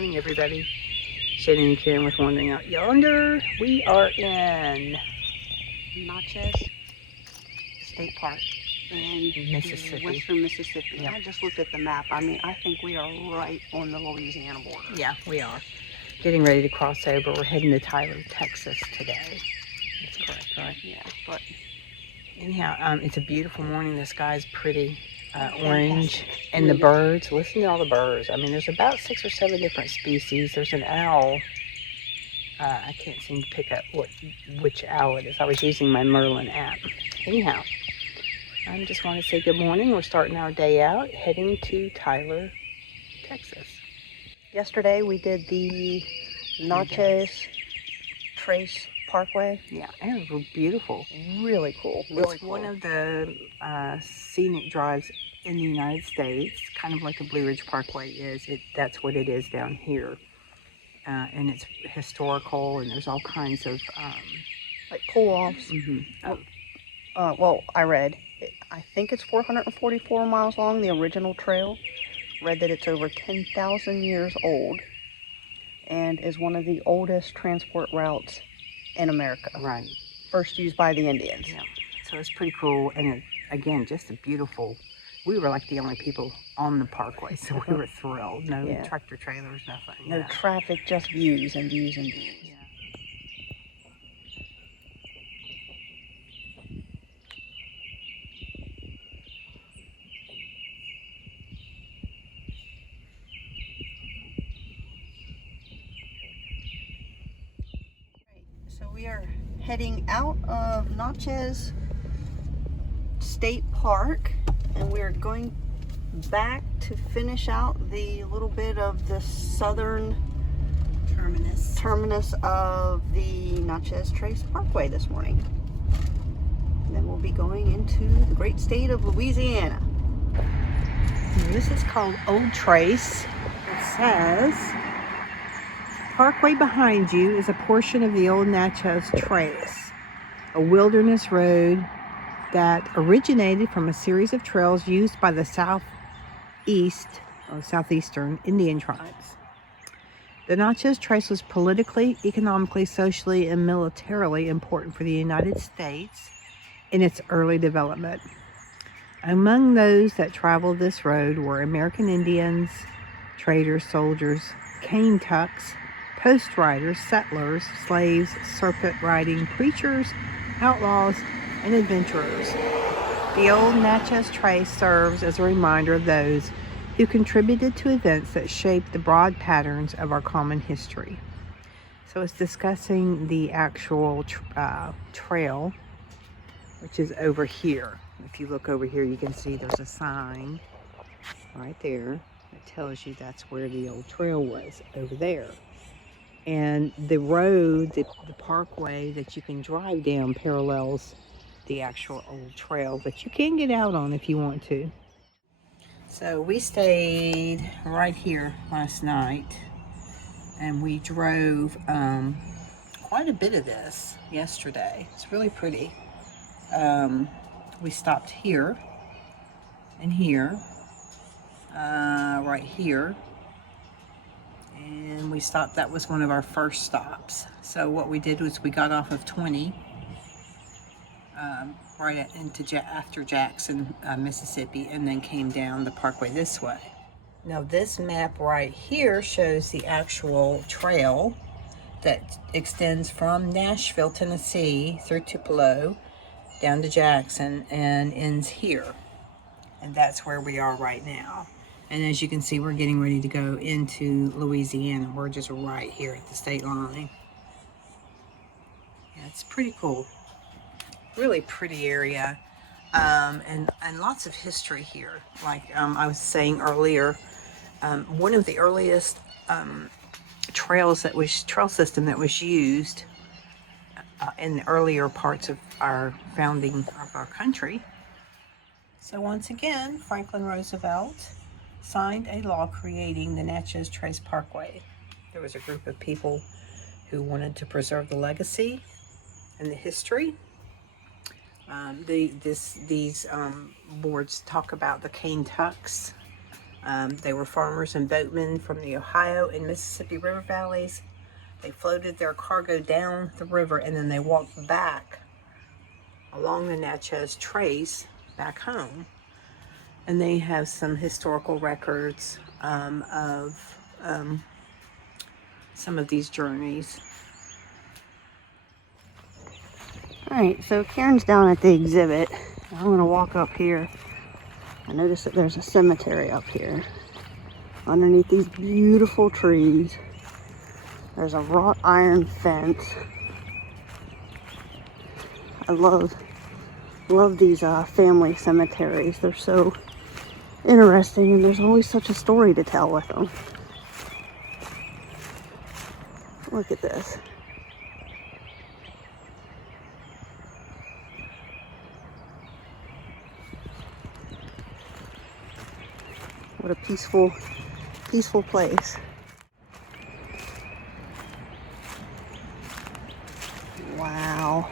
morning, everybody. Shannon and Karen with Wandering Out Yonder. We are in Natchez State Park in Mississippi. Western Mississippi. Yep. I just looked at the map. I mean, I think we are right on the Louisiana border. Yeah, we are. Getting ready to cross over. We're heading to Tyler, Texas today. That's correct, right? Yeah, but anyhow, it's a beautiful morning. The sky's pretty orange. fantastic. And the birds, listen to all the birds. I mean, there's about 6 or 7 different species. There's an owl. I can't seem to pick up which owl it is. I was using my Merlin app. Anyhow, I just want to say good morning. We're starting our day out, heading to Tyler, Texas. Yesterday we did the Natchez Trace Parkway. Yeah, and it was beautiful. Really cool. Really It's cool. one of the scenic drives in the United States, kind of like a Blue Ridge Parkway is. That's what it is down here. And it's historical, and there's all kinds of like pull-offs. Well, I read, I think it's 444 miles long, the original trail. Read that it's over 10,000 years old and is one of the oldest transport routes in America. Right. First used by the Indians. Yeah. So it's pretty cool, and again, just a beautiful. We were like the only people on the parkway, so we were thrilled. No tractor trailers, nothing. No traffic, just views and views and views. Yeah. So we are heading out of Natchez State Park, and we're going back to finish out the little bit of the southern terminus of the Natchez Trace Parkway this morning. And then we'll be going into the great state of Louisiana. And this is called Old Trace. It says, Parkway behind you is a portion of the old Natchez Trace, a wilderness road that originated from a series of trails used by the southeastern Indian tribes. The Natchez Trace was politically, economically, socially, and militarily important for the United States in its early development. Among those that traveled this road were American Indians, traders, soldiers, cane tucks, post riders, settlers, slaves, circuit riding preachers, outlaws, and adventurers. The old Natchez Trace serves as a reminder of those who contributed to events that shaped the broad patterns of our common history. So it's discussing the actual trail, which is over here. If you look over here, you can see there's a sign right there that tells you that's where the old trail was, over there. And the road, the parkway that you can drive down parallels the actual old trail that you can get out on if you want to. So we stayed right here last night, and we drove quite a bit of this yesterday. It's really pretty. We stopped here and here, right here, and we stopped. That was one of our first stops. So what we did was we got off of 20 right after Jackson, Mississippi, and then came down the parkway this way. Now this map right here shows the actual trail that extends from Nashville, Tennessee through Tupelo down to Jackson and ends here. And that's where we are right now. And as you can see, we're getting ready to go into Louisiana. We're just right here at the state line. Yeah, it's pretty cool. Really pretty area. And lots of history here. Like I was saying earlier, one of the earliest trail system that was used in the earlier parts of our founding of our country. So once again, Franklin Roosevelt signed a law creating the Natchez Trace Parkway. There was a group of people who wanted to preserve the legacy and the history. These boards talk about the cane tucks They were farmers and boatmen from the Ohio and Mississippi River valleys. They floated their cargo down the river and then they walked back along the Natchez Trace back home. And they have some historical records of some of these journeys. Alright, so Karen's down at the exhibit. I'm going to walk up here. I noticed that there's a cemetery up here underneath these beautiful trees. There's a wrought iron fence. I love these family cemeteries. They're so interesting, and there's always such a story to tell with them. Look at this. What a peaceful place. Wow.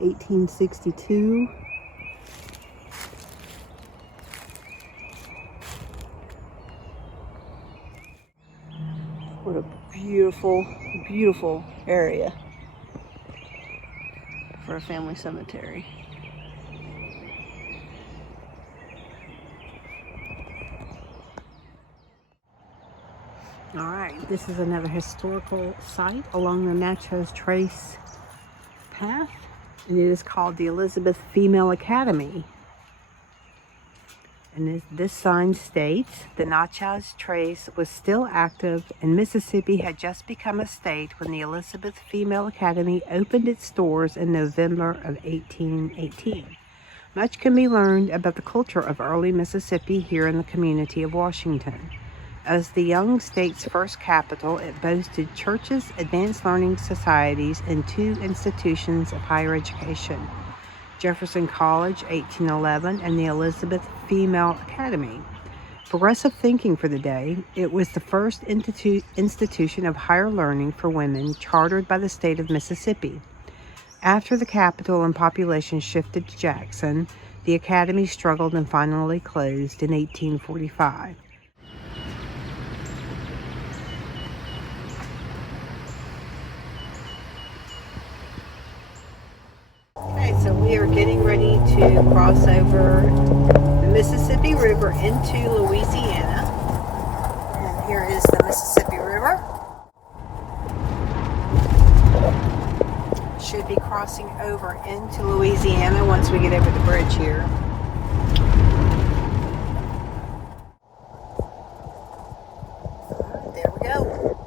$1862. What a beautiful area for a family cemetery. All right, this is another historical site along the Natchez Trace path, and it is called the Elizabeth Female Academy. And this sign states the Natchez Trace was still active and Mississippi had just become a state when the Elizabeth Female Academy opened its doors in November of 1818. Much can be learned about the culture of early Mississippi here in the community of Washington. As the young state's first capital, it boasted churches, advanced learning societies, and 2 institutions of higher education: Jefferson College, 1811, and the Elizabeth Female Academy. Progressive thinking for the day, it was the first institution of higher learning for women chartered by the state of Mississippi. After the capital and population shifted to Jackson, the academy struggled and finally closed in 1845. Okay, so we are getting ready to cross over the Mississippi River into Louisiana. And here is the Mississippi River. Should be crossing over into Louisiana once we get over the bridge here. There we go.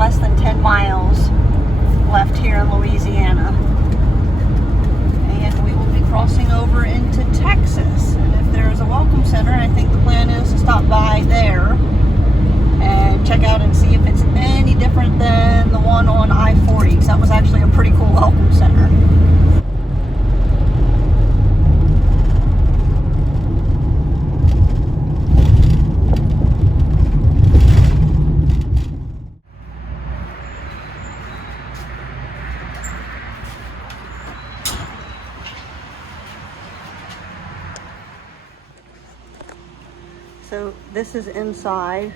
Less than 10 miles left here in Louisiana, and we will be crossing over into Texas. And if there's a welcome center, I think the plan is to stop by there and check out and see if it's any different than the one on I-40, because that was actually a pretty cool welcome center. So this is inside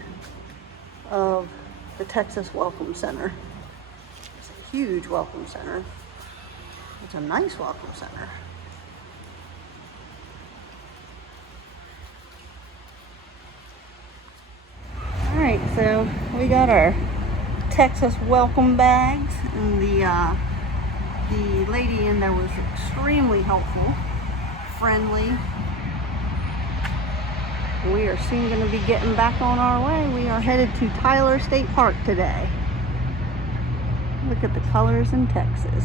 of the Texas Welcome Center. It's a huge welcome center. It's a nice welcome center. All right, so we got our Texas welcome bags, and the lady in there was extremely helpful, friendly. We are soon going to be getting back on our way. We are headed to Tyler State Park today. Look at the colors in Texas.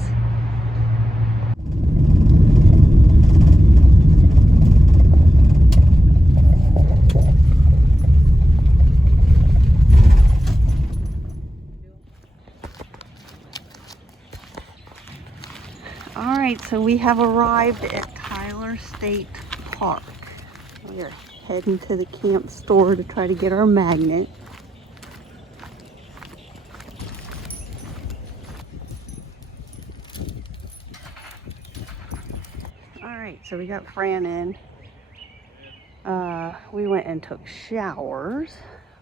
All right, so we have arrived at Tyler State Park. We are heading to the camp store to try to get our magnet. All right, so we got Fran in. We went and took showers.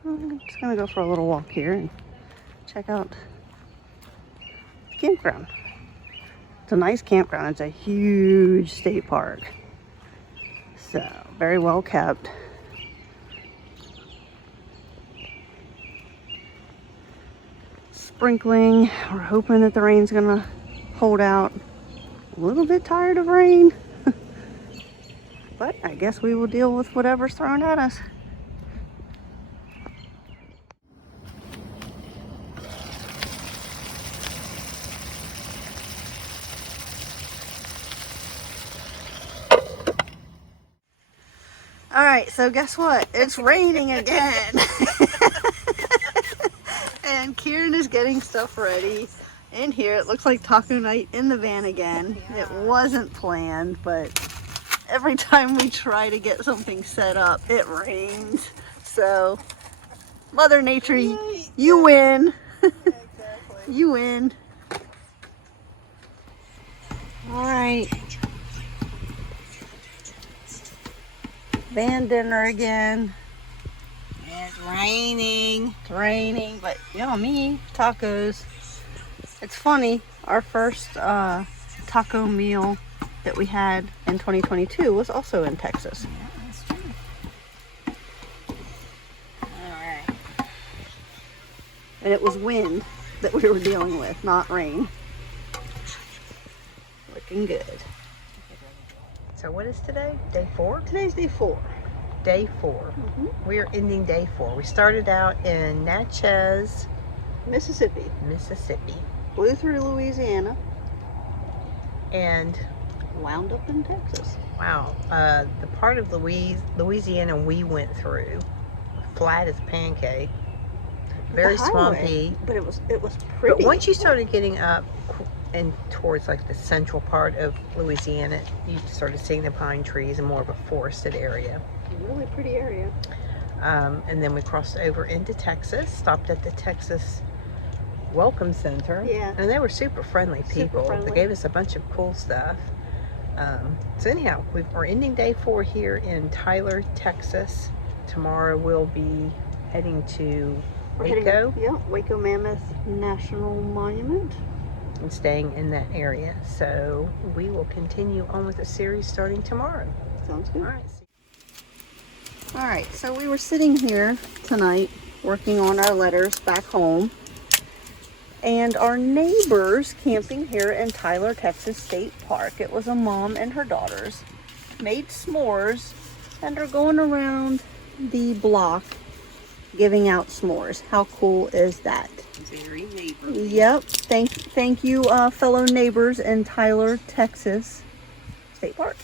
I'm just gonna go for a little walk here and check out the campground. It's a nice campground. It's a huge state park. So, very well kept. Sprinkling. We're hoping that the rain's gonna hold out. A little bit tired of rain. But I guess we will deal with whatever's thrown at us. All right, so guess what? It's raining again. And Kieran is getting stuff ready in here. It looks like taco night in the van again. Yeah. It wasn't planned, but every time we try to get something set up, it rains. So, Mother Nature, you win. Yeah, exactly. You win. All right. Van dinner again. It's raining. It's raining, but yummy tacos. It's funny, our first taco meal that we had in 2022 was also in Texas. Yeah, that's true. Alright. And it was wind that we were dealing with, not rain. Looking good. So what is today? Day 4? Today's day 4. Day 4. We are ending day 4. We started out in Natchez, Mississippi. Mississippi. Blew through Louisiana. And Wound up in Texas. wow, the part of Louisiana we went through, flat as a pancake, very The highway, swampy. but it was pretty. But once you started getting up and towards like the central part of Louisiana, you started seeing the pine trees and more of a forested area. Really pretty area. And then we crossed over into Texas, stopped at the Texas Welcome Center. Yeah. And they were super friendly people. friendly. They gave us a bunch of cool stuff. So anyhow, we're ending day 4 here in Tyler, Texas. Tomorrow we'll be heading to Waco Waco Mammoth National Monument. and staying in that area. So we will continue on with the series starting tomorrow. Sounds good. All right. All right, so we were sitting here tonight working on our letters back home, and our neighbors camping here in Tyler, Texas State Park. It was a mom and her daughters made s'mores and are going around the block giving out s'mores. How cool is that? Very neighborly. Yep. Thank you, fellow neighbors in Tyler, Texas State Park.